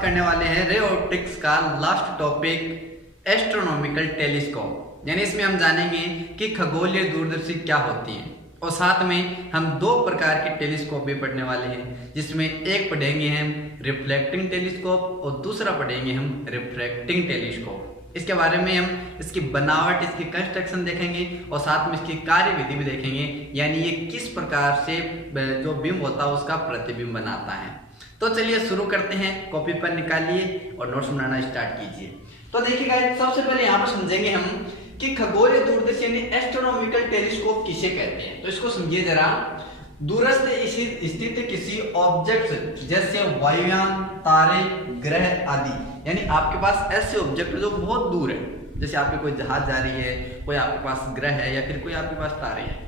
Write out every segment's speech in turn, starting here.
बात करने वाले हैं रे ऑप्टिक्स का लास्ट टॉपिक एस्ट्रोनॉमिकल टेलीस्कोप। यानी इसमें हम जानेंगे कि खगोलीय दूरदर्शी क्या होती है और साथ में हम दो प्रकार के टेलीस्कोप भी पढ़ने वाले हैं, जिसमें एक पढ़ेंगे हम रिफ्लेक्टिंग टेलीस्कोप और दूसरा पढ़ेंगे हम रिफ्रैक्टिंग टेलीस्कोप। इसके बारे में हम इसकी बनावट, इसकी कंस्ट्रक्शन देखेंगे और साथ में इसकी कार्य विधि भी देखेंगे, यानी ये किस प्रकार से जो बिंब होता है उसका प्रतिबिंब बनाता है। तो चलिए शुरू करते हैं, कॉपी पर निकालिए और नोट्स बनाना स्टार्ट कीजिए। तो देखिए गाइस, सबसे पहले यहाँ पर समझेंगे हम कि खगोलीय दूरदर्शी यानी एस्ट्रोनॉमिकल टेलीस्कोप किसे कहते हैं। तो इसको समझिए जरा। दूरस्थ स्थित किसी ऑब्जेक्ट जैसे वायुयान, तारे, ग्रह आदि, यानी आपके पास ऐसे ऑब्जेक्ट जो बहुत दूर है, जैसे आपके कोई जहाज जा रही है, कोई आपके पास ग्रह है या फिर कोई आपके पास तारे हैं,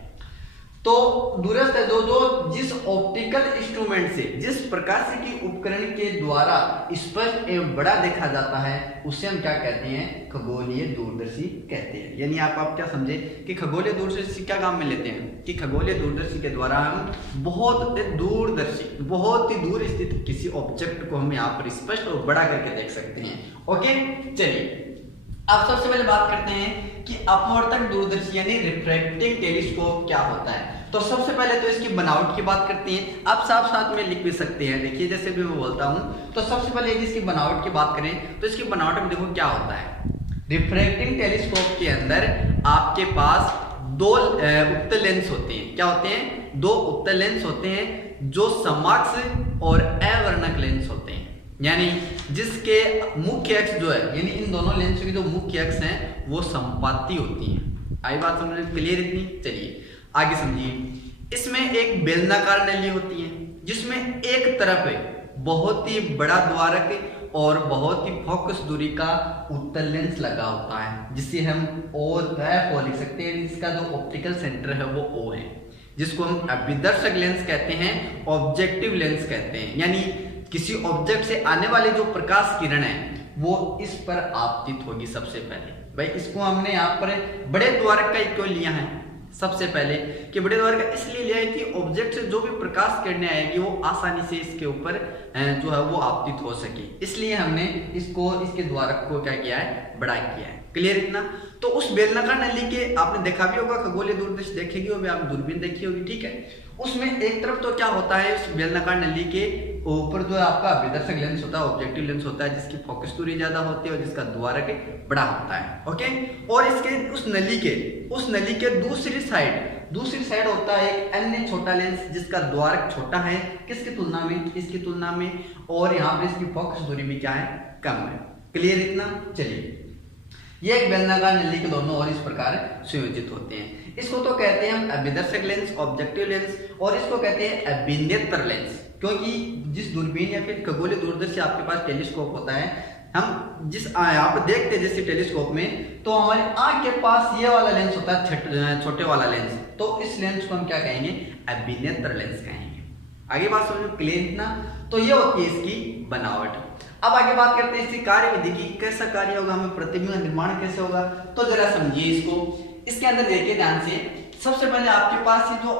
तो दूरस्थ है जो जिस ऑप्टिकल इंस्ट्रूमेंट से, जिस प्रकाशिकी उपकरण के द्वारा स्पष्ट एवं बड़ा देखा जाता है, उसे हम क्या कहते हैं? खगोलीय दूरदर्शी कहते हैं। यानी आप क्या समझे कि खगोलीय दूरदर्शी क्या काम में लेते हैं कि खगोलीय दूरदर्शी के द्वारा हम बहुत दूरदर्शी, बहुत ही दूर स्थित किसी ऑब्जेक्ट को हम यहाँ पर स्पष्ट और बड़ा करके देख सकते हैं। ओके, चलिए अब सबसे पहले बात करते हैं कि अपवर्तक दूरदर्शी यानी रिफ्रैक्टिंग टेलीस्कोप क्या होता है। तो सबसे पहले तो इसकी बनावट की बात करते हैं। आप साथ साथ में लिख भी सकते हैं, देखिए जैसे भी मैं बोलता हूं। तो सबसे पहले यदि इसकी बनावट की बात करें तो इसकी बनावट में देखो क्या होता है। रिफ्रैक्टिंग टेलीस्कोप के अंदर आपके पास दो उत्तल लेंस होते हैं। क्या होते हैं? दो उत्तल लेंस होते हैं जो समक्ष और अवर्णक लेंस होते हैं। यानी जिसके मुख्य अक्ष जो है, यानी इन दोनों लेंसों की जो मुख्य अक्ष हैं वो संपाती होती हैं। आई बात समझ में क्लियर इतनी? चलिए आगे समझिए। इसमें एक बेलनाकार नली होती है जिसमें एक तरफ बहुत ही बड़ा द्वारक और बहुत ही फोकस दूरी का उत्तल लेंस लगा होता है, जिसे हम ओ लिख सकते हैं। इसका जो ऑप्टिकल सेंटर है वो ओ है, जिसको हम अभिदर्शक लेंस कहते हैं, ऑब्जेक्टिव लेंस कहते हैं। यानी किसी ऑब्जेक्ट से आने वाली जो प्रकाश किरण है वो इस पर आपतित होगी। सबसे पहले भाई इसको हमने यहाँ पर बड़े द्वारक का क्यों लिया है सबसे पहले कि बड़े द्वारक का इसलिए लिया है कि ऑब्जेक्ट से जो भी प्रकाश किरणें आएगी वो आसानी से इसके ऊपर जो है वो आपतित हो सके, इसलिए हमने इसके द्वारक को क्या किया है? बड़ा किया है। क्लियर इतना? तो उस बेलनाकार नली के आपने देखा भी होगा, खगोलीय दूरदर्शी देखेगी होगी, आप दूरबीन देखी होगी, ठीक है। उसमें एक तरफ तो क्या होता है, उस बेलनाकार नली के ऊपर जो है आपका अभिदर्शक लेंस होता है, ऑब्जेक्टिव लेंस होता है, जिसकी फोकस दूरी ज्यादा होती है और जिसका द्वारक बड़ा होता है। ओके, और इसके उस नली के दूसरी साइड होता है एक अन्य छोटा लेंस जिसका द्वारक छोटा है, किसकी तुलना में? इसकी तुलना में। और यहाँ पर इसकी फोकस दूरी भी क्या है? कम है। क्लियर इतना? चलिए, ये एक बेलनाकार नली के दोनों ओर इस प्रकार सुयोजित होते हैं। इसको तो कहते हैं हम अभिदर्शक लेंस, ऑब्जेक्टिव लेंस, और इसको कहते हैं अभिनेत्र लेंस, क्योंकि जिस दूरबीन या फिर खगोलीय दूरदर्शी आपके पास टेलीस्कोप होता है, हम जिस यहाँ पे देखते हैं जैसे टेलीस्कोप में, तो हमारी आंख के पास ये वाला लेंस होता है, छोटे वाला लेंस, तो इस लेंस को हम क्या कहेंगे? अभिनेत्र लेंस कहेंगे। आगे बात समझो, क्लियर इतना? तो ये होती है इसकी बनावट। अब आगे बात करते हैं इसकी कार्य विधि की, कैसा कार्य होगा, हमें प्रतिबिंब निर्माण कैसे होगा। तो जरा समझिए इसको। इसके अंदर देखिए ध्यान से। सबसे पहले आपके पास ये जो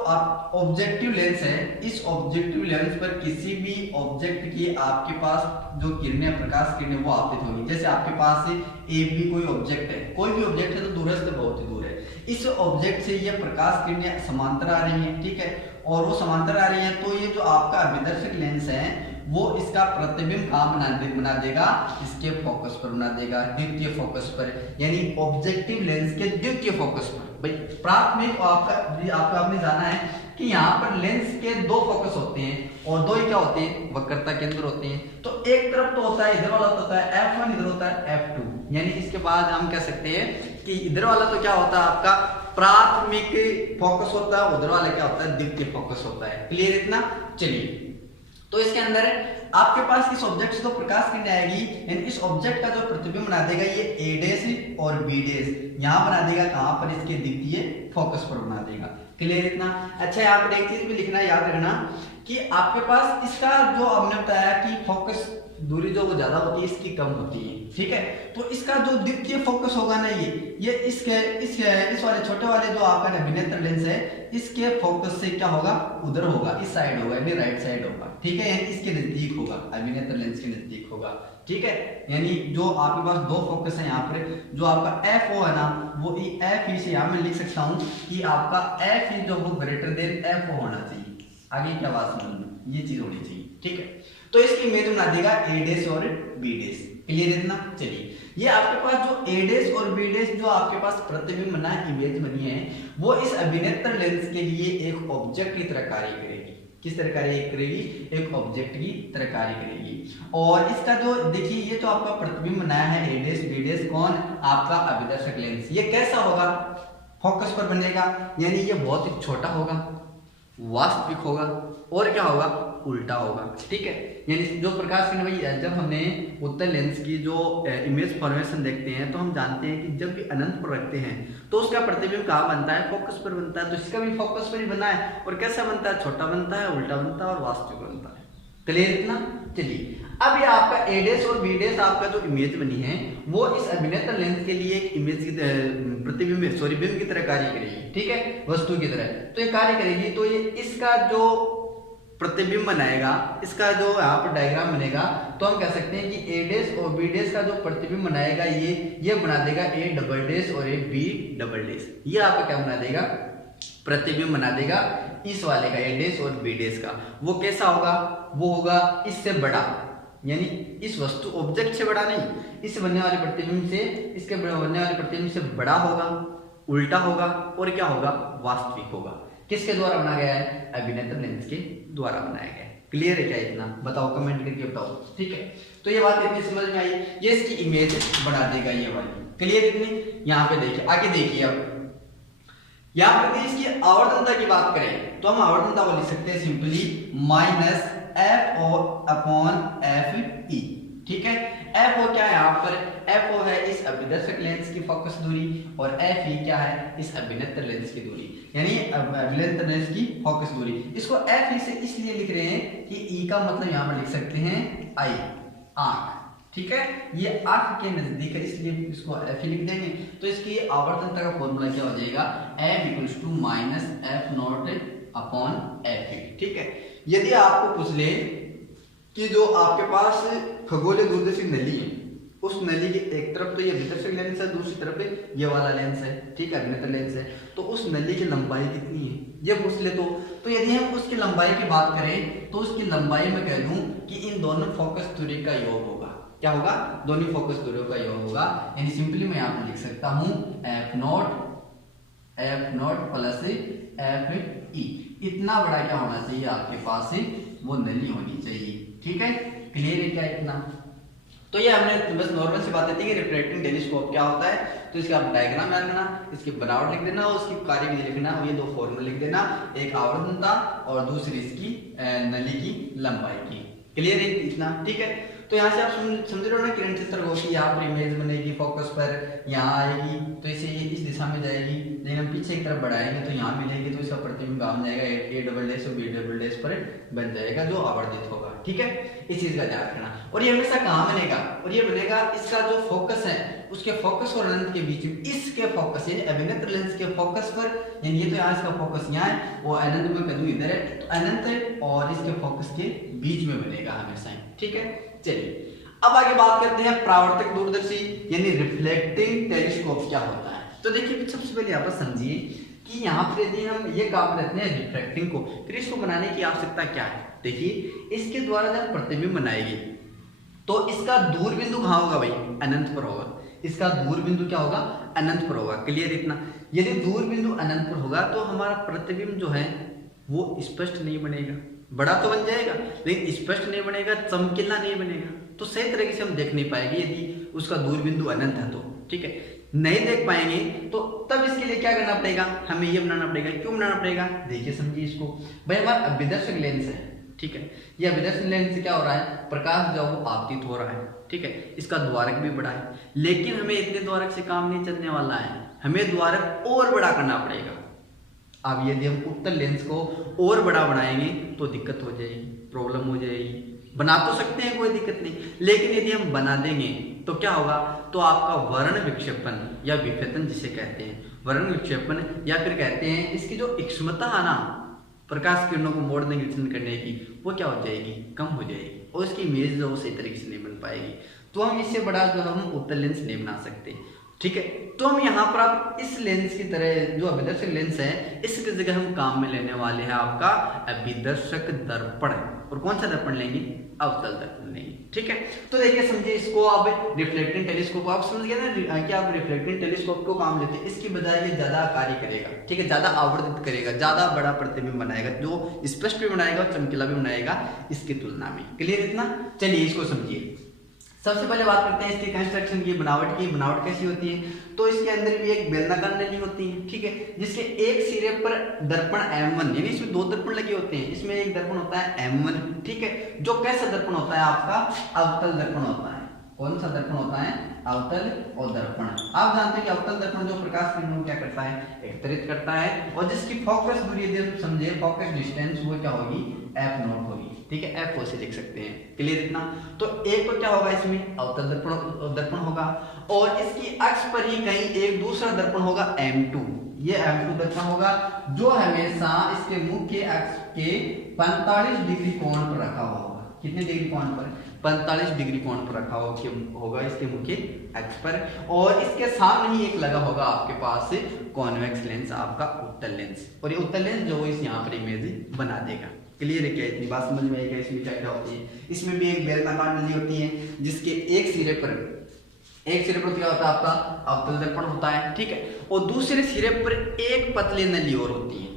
ऑब्जेक्टिव लेंस है, इस ऑब्जेक्टिव लेंस पर किसी भी ऑब्जेक्ट की आपके पास जो किरणें, प्रकाश किरणें वो आपतित होंगी। जैसे आपके पास ए बी कोई ऑब्जेक्ट है, कोई भी ऑब्जेक्ट है तो दूरस्थ बहुत ही दूर है, इस ऑब्जेक्ट से ये प्रकाश किरणें समांतर आ रही है, ठीक है, और वो समांतर आ रही है, तो ये जो आपका अभिदर्शक लेंस है वो इसका प्रतिबिंब कहाँ बना देगा? इसके फोकस पर बना देगा, द्वितीय फोकस पर, यानी ऑब्जेक्टिव लेंस के द्वितीय फोकस पर। भाई प्राथमिक आपने जाना है कि यहाँ पर लेंस के दो फोकस होते हैं और दो ही क्या होते हैं? वक्रता केंद्र होते हैं। तो एक तरफ तो होता है, इधर वाला होता है F1, इधर होता है F2। यानी इसके बाद हम कह सकते हैं कि इधर वाला तो क्या होता है आपका प्राथमिक फोकस होता है, उधर वाला क्या होता है? द्वितीय फोकस होता है। क्लियर इतना? चलिए, तो इसके अंदर आपके पास इस ऑब्जेक्ट से तो प्रकाश किरणें आएगी, यानी इस ऑब्जेक्ट का जो प्रतिबिंब बना देगा ये A' और B' यहाँ बना देगा, कहाँ पर? इसके द्वितीय फोकस पर बना देगा। क्लियर इतना? अच्छा, यहाँ पर एक चीज भी लिखना याद रखना कि आपके पास इसका जो हमने बताया कि फोकस दूरी जो वो ज्यादा होती है इसकी कम होती है, ठीक है। तो इसका जो द्वितीय फोकस होगा ना, ये इस वाले छोटे वाले जो आपका अभिनेत्र लेंस है, इसके फोकस से क्या होगा, उधर होगा, इस साइड होगा, यानी राइट साइड होगा, ठीक है, यानी इसके नजदीक होगा, अभिनेत्र लेंस के नजदीक होगा, ठीक है। यानी जो आपके पास दो फोकस है यहाँ पर, जो आपका एफ ओ है ना, वो एफ ई से यहाँ मैं लिख सकता हूँ कि आपका एफ ई जो हो ग्रेटर देन एफ ओ होना चाहिए। आगे क्या बात समझ में, ये चीज होनी चाहिए, ठीक है। तो इसकी इमेज बना देगा ए डैश और बी डैश, क्लियर इतना। चलिए, ये आपके पास जो ए डैश और बी डैश जो आपके पास प्रतिबिंब बना इमेज बनी है, वो इस अभिनेत्र लेंस के लिए एक ऑब्जेक्ट की तरह कार्य करेगी। किस तरह कार्य करेगी, एक ऑब्जेक्ट की तरह कार्य करेगी। और इसका जो देखिए, ये जो आपका प्रतिबिंब बनाया है ए डैश बी डैश, कौन, आपका अभिदर्शक लेंस, ये कैसा होगा, फोकस पर बनेगा, यानी ये बहुत ही छोटा होगा, वास्तविक होगा, और क्या होगा, उल्टा होगा, ठीक है। यानी जो प्रकाश किरण भाई, जब हमने उत्तल लेंस की जो इमेज फॉर्मेशन देखते हैं, तो हम जानते हैं कि जब भी अनंत पर रखते हैं तो उसका प्रतिबिंब कहाँ बनता है, फोकस पर बनता है। तो इसका भी फोकस पर ही बना है, और कैसा बनता है, छोटा बनता है, उल्टा बनता है और वास्तविक बनता है, क्लियर इतना। चलिए, अब ये आपका ए डैश और बी डैश आपका जो इमेज बनी है, वो इस अभिनेत्र लेंस के लिए एक इमेज की प्रतिबिंब बिंब की तरह कार्य करेगी, ठीक है, वस्तु की तरह। तो ये कार्य करेगी, तो ये इसका जो प्रतिबिंब बनाएगा, इसका जो यहाँ पर डायग्राम बनेगा, तो हम कह सकते हैं कि ए डैश और बी डैश का जो प्रतिबिंब बनाएगा, ये बना देगा ए डबल डैश और ए बी डबल डैश। ये आपका क्या बना देगा, प्रतिबिंब बना देगा इस वाले का, ए डैश और बी डैश का। वो कैसा होगा, वो होगा इससे बड़ा, यानी इस वस्तु ऑब्जेक्ट से बड़ा नहीं, इस बनने वाले प्रतिबिंब से, इसके बनने वाले प्रतिबिंब से बड़ा होगा, उल्टा होगा, और क्या होगा, वास्तविक होगा। किसके द्वारा बनाया गया है, अभिनेत्र लेंस के द्वारा बनाया गया है। क्लियर है क्या इतना, बताओ, कमेंट करके बताओ, ठीक है। तो ये बात इतनी समझ में आई, ये इसकी इमेज बना देगा ये वाली, क्लियर इतनी। यहाँ पे देखिए, आगे देखिए, अब यहाँ पर इसकी आवर्तनता की बात करें, तो हम आवर्तनता को लिख सकते हैं simply minus F O upon F E, ठीक है। एफ ओ क्या है, यहाँ पर एफ ओ है इस अभिदर्शक लेंस की फोकस दूरी, और एफ ई क्या है, इस अभिनेत्र लेंस की दूरी, यानी अभिनेत्र लेंस की फोकस दूरी। इसको एफ ई से इसलिए लिख रहे हैं कि ई का मतलब यहाँ पर लिख सकते हैं आई, आंख, ठीक है, ये आंख के नजदीक है, इसलिए इसको एफ ई लिख देंगे। तो इसकी आवर्तनता का फॉर्मूला क्या हो जाएगा, F equals to minus F naught upon F E, ठीक है। यदि आपको पूछ ले कि जो आपके पास खगोलीय दूरदर्शी नली है, उस नली की एक तरफ तो ये अभिदर्शक लेंस है, दूसरी तरफ ये वाला लेंस है, ठीक है, अभिनेत्र लेंस है, तो उस नली की लंबाई कितनी है, ये पूछ ले। तो यदि हम उसकी लंबाई की बात करें, तो उसकी लंबाई में कह दूं कि इन दोनों फोकस दूरी का योग होगा, क्या होगा, दोनों फोकस दूरियों का योग होगा, यानी सिंपली मैं यहाँ पर लिख सकता हूँ F not plus F E. इतना बड़ा क्या होना चाहिए आपके पास, वो नली होनी चाहिए, ठीक है, क्लियर है क्या इतना। तो ये हमने बस नॉर्मल सी बात थी कि रिफ्रैक्टिंग टेलीस्कोप क्या होता है, तो इसका आप डायग्राम याद करना, इसकी बनावट लिख देना, और उसकी कार्यविधि लिखना, और ये दो फॉर्मूले लिख देना, एक आवर्तनता और दूसरी इसकी नली की लंबाई की, क्लियर है इतना, ठीक है। तो यहाँ से आप समझ रहे हो ना, किरण चित्र को कि यहाँ पर इमेज बनेगी, फोकस पर यहाँ आएगी, तो इसे ये इस दिशा में जाएगी, लेकिन हम पीछे की तरफ बढ़ाएंगे तो यहाँ मिलेगी, तो इसका प्रतिबिंब बन जाएगा ए डबल डैश और बी डबल डैश पर बन जाएगा, जो आवर्धित होगा, ठीक है। इस चीज का ध्यान रखना। और ये हमेशा कहाँ बनेगा, और ये बनेगा इसका जो फोकस है, उसके फोकस और अनंत के बीच में, इसके फोकस यानी अभिनेत्र लेंस के फोकस पर, यानी ये तो यहाँ इसका फोकस यहाँ है, वो अनंत में कदू इधर है, तो अनंत और इसके फोकस के बीच में बनेगा हमेशा, ठीक है। चलिए, अब आगे बात करते हैं प्रावर्तक दूरदर्शी यानी रिफ्लेक्टिंग टेलीस्कोप क्या होता है। तो देखिए, सबसे पहले यहाँ पर समझिए कि यहाँ पर यदि हम ये काम करते हैं रिफ्लेक्टिंग को, फिर इसको बनाने की आवश्यकता क्या है। देखिए, इसके द्वारा जब प्रतिबिंब बनाएगी तो इसका दूर बिंदु कहाँ होगा भाई, अनंत पर होगा, इसका दूर बिंदु क्या होगा, अनंत पर होगा, क्लियर इतना। यदि दूर बिंदु अनंत पर होगा तो हमारा प्रतिबिंब जो है वो स्पष्ट नहीं बनेगा, बड़ा तो बन जाएगा लेकिन स्पष्ट नहीं बनेगा, चमकीला नहीं बनेगा, तो सही तरीके से हम देख नहीं पाएंगे यदि उसका दूर बिंदु अनंत है तो, ठीक है, नहीं देख पाएंगे। तो तब इसके लिए क्या करना पड़ेगा, हमें ये बनाना पड़ेगा। क्यों बनाना पड़ेगा, देखिए समझिए इसको। भाई हमारा अभिदर्शक लेंस है, ठीक है, ये अभिदर्शक लेंस से क्या हो रहा है, प्रकाश जो वो आपतित हो रहा है, ठीक है, इसका द्वारक भी बड़ा है, लेकिन हमें इतने द्वारक से काम नहीं चलने वाला है, हमें द्वारक और बड़ा करना पड़ेगा। अब यदि हम उत्तल लेंस को और बड़ा बनाएंगे तो दिक्कत हो जाएगी, प्रॉब्लम हो जाएगी, बना तो सकते हैं, कोई दिक्कत नहीं, लेकिन यदि हम बना देंगे तो क्या होगा, तो आपका वर्ण विक्षेपण या विक्षेपण जिसे कहते हैं, वर्ण विक्षेपण या फिर कहते हैं इसकी जो क्षमता है ना प्रकाश किरणों को मोड़ने की विचलन करने की, वो क्या हो जाएगी, कम हो जाएगी और इसकी इमेज जो सही तरीके से नहीं बन पाएगी। तो हम इससे बड़ा जो हम उत्तल लेंस नहीं बना सकते, ठीक है। तो हम यहाँ पर आप इस लेंस की तरह जो अभिदर्शक लेंस है इसकी जगह हम काम में लेने वाले हैं आपका अभिदर्शक दर्पण। और कौन सा दर्पण लेंगे, अवतल दर्पण लेंगे, ठीक है। तो देखिए समझिए इसको आप रिफ्लेक्टिंग टेलीस्कोप, आप समझ गए ना कि आप रिफ्लेक्टिंग टेलीस्कोप को काम लेते हैं, इसकी बजाय ये ज्यादा कार्य करेगा, ठीक है, ज्यादा आवर्धित करेगा, ज्यादा बड़ा प्रतिबिंब बनाएगा, जो स्पष्ट भी बनाएगा और चमकीला भी बनाएगा इसकी तुलना में। क्लियर इतना, चलिए इसको समझिए। सबसे पहले बात करते हैं इसकी कंस्ट्रक्शन की, बनावट की। बनावट कैसी होती है, तो इसके अंदर भी एक बेलनाकार नली होती है, ठीक है, जिसके एक सिरे पर दर्पण M1, यानी इसमें दो दर्पण लगे होते हैं, इसमें एक दर्पण होता है M1, ठीक है, जो कैसा दर्पण होता है आपका, अवतल दर्पण होता है। कौन सा दर्पण होता है, अवतल और दर्पण। आप जानते हैं कि अवतल दर्पण जो प्रकाश किरणों को क्या करता है, एकत्रित करता है, और जिसकी फोकस दूरी यदि हम समझे, फोकस डिस्टेंस वो क्या होगी, f0 होगी, ठीक है, f से लिख सकते हैं। क्लियर इतना, तो एक तो क्या होगा इसमें अवतल दर्पण होगा, और इसकी अक्ष पर ही कहीं एक दूसरा दर्पण होगा M2, ये M2 दर्पण होगा जो हमेशा इसके मुख्य अक्ष के 45 डिग्री कोण पर रखा हुआ होगा। कितने डिग्री कोण पर, 45 डिग्री कोण पर रखा होगा इसके मुख्य अक्ष पर, और इसके सामने ही एक लगा होगा आपके पास कॉन्वेक्स लेंस, आपका उत्तल लेंस, और ये उत्तल लेंस जो इस यहाँ पर इमेज बना देगा। क्लियर है क्या, इतनी बात समझ में आई क्या, इसमें क्या क्या होती है, इसमें भी एक बेलनाकार नली होती है जिसके एक सिरे पर क्या होता है आपका अवतल दर्पण होता है, ठीक है, और दूसरे सिरे पर एक पतली नली और होती है।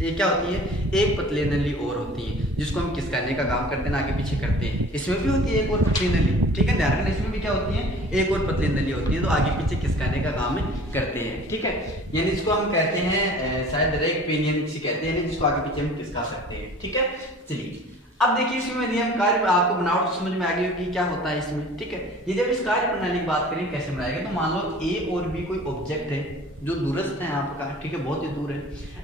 ये क्या होती है, एक पतली नली और होती है जिसको हम खिसकाने का काम करते हैं, आगे पीछे करते हैं। इसमें भी होती है एक और पतली नली, ठीक है, ध्यान रखना, इसमें भी क्या होती है, एक और पतली नली होती है, तो आगे पीछे खिसकाने का काम करते हैं, ठीक है, यानी इसको हम कहते हैं शायद रेक पेनियन कहते हैं, जिसको आगे पीछे हम खिसका सकते हैं, ठीक है। चलिए अब देखिए इसमें यदि हम कार्य, आपको बनावट समझ में आ गई कि क्या होता है इसमें, ठीक है। यदि हम इस कार्य प्रणाली की बात करें कैसे बनाएंगे, तो मान लो A और B कोई ऑब्जेक्ट है जो दूरस्थ है आपका, ठीक है, बहुत ही दूर है,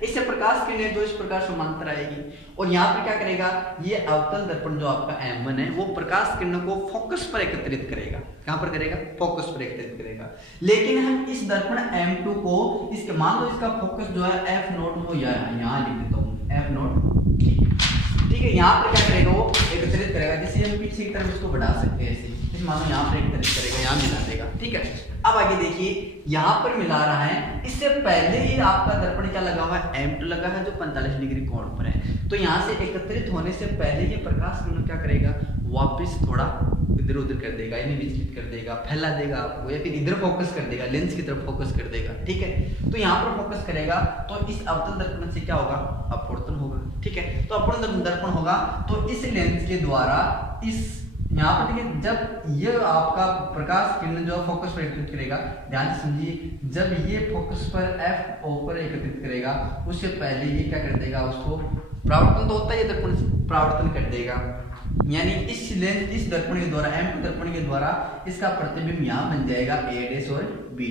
इससे प्रकाश किरणें जो इस प्रकार समांतर आएगी, और यहाँ पर क्या करेगा, ये अवतल दर्पण जो आपका M1 है वो प्रकाश किरणों को फोकस पर एकत्रित करेगा। कहाँ पर करेगा, फोकस पर एकत्रित करेगा। लेकिन हम इस दर्पण M2 को, इसके मान लो इसका फोकस जो है f0, वो यहाँ लिख देता हूँ f0, ठीक है, यहाँ पर क्या करेगा, वो एकत्रित करेगा, जिससे हम पीछे की तरफ इसको बढ़ा सकते हैं, ऐसे मान लो यहाँ पर एकत्रित करेगा, यहाँ मिला देगा, ठीक है। अब आगे देखिए यहाँ पर मिला रहा है, इससे पहले ही आपका दर्पण क्या लगा हुआ है, M2 लगा है जो 45 डिग्री कोण पर है, तो यहाँ से एकत्रित होने से पहले ये प्रकाश किरण क्या करेगा, वापस थोड़ा इधर उधर कर देगा, यानी विचलित कर देगा, फैला देगा आपको, या फिर इधर फोकस कर देगा, लेंस की तरफ फोकस कर देगा, ठीक है। तो यहाँ पर फोकस करेगा तो इस अवतल दर्पण से क्या होगा, अपवर्तन होगा, ठीक है। तो अपवर्तन दर्पण होगा तो इस लेंस के द्वारा इस यहाँ पर देखिए, जब ये आपका प्रकाश किरण जो फोकस पर एकत्रित करेगा, ध्यान से समझिए, जब ये फोकस पर FO पर एकत्रित करेगा उससे पहले ये क्या कर देगा, उसको परावर्तन तो होता है, ये दर्पण परावर्तन कर देगा, यानी इस लेंस, इस दर्पण के द्वारा, M2 दर्पण के द्वारा इसका प्रतिबिंब यहाँ बन जाएगा A' और B'।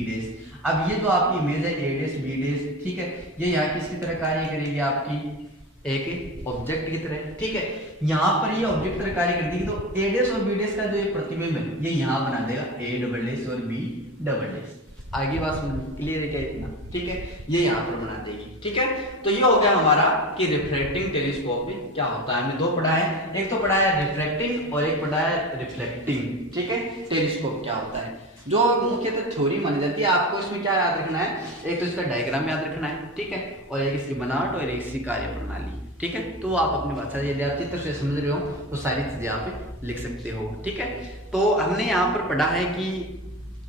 अब ये जो आपकी इमेज है A', B', ठीक है, ये यहाँ किसकी तरह कार्य करेगी, आपकी एक ऑब्जेक्ट की तरह, ठीक है, यहाँ पर ये ऑब्जेक्ट तरह कार्य करती है, तो A' और B' का जो ये प्रतिबिंब है ये यहाँ बना देगा A' और B'। आगे बात समझ क्लियर है क्या इतना, ठीक है, ये यहाँ पर बना देगी, ठीक है। तो ये हो गया हमारा कि रिफ्रैक्टिंग टेलीस्कोप में क्या होता है, हमने दो पढ़ा है, एक तो पढ़ा है रिफ्रैक्टिंग और एक पढ़ा है रिफ्लेक्टिंग, ठीक है। टेलीस्कोप क्या होता है, जो मुख्यतः थ्योरी मानी जाती है, आपको इसमें क्या याद रखना है, एक तो इसका डायग्राम याद रखना है, ठीक है, और एक इसकी बनावट और एक इसकी कार्य प्रणाली, ठीक है। तो आप अपनी भाषा यदि आप चित्र से समझ रहे हो तो सारी चीजें आप लिख सकते हो, ठीक है। तो हमने यहाँ पर पढ़ा है कि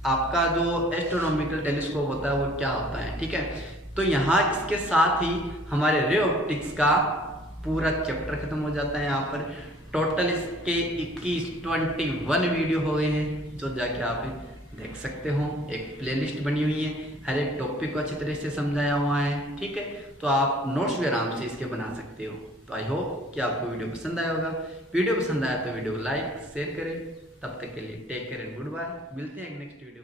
आपका जो एस्ट्रोनॉमिकल टेलीस्कोप होता है वो क्या होता है, ठीक है। तो यहाँ इसके साथ ही हमारे रे ऑप्टिक्स का पूरा चैप्टर खत्म हो जाता है। यहाँ पर टोटल इसके 21 वीडियो हो गए हैं, जो जाके आप देख सकते हो। एक प्लेलिस्ट बनी हुई है, हर एक टॉपिक को अच्छी तरह से समझाया हुआ है, ठीक है। तो आप नोट्स भी आराम से इसके बना सकते हो। तो आई होप कि आपको वीडियो पसंद आया होगा। वीडियो पसंद आया तो वीडियो को लाइक शेयर करें। तब तक के लिए take care and goodbye. मिलते हैं नेक्स्ट वीडियो।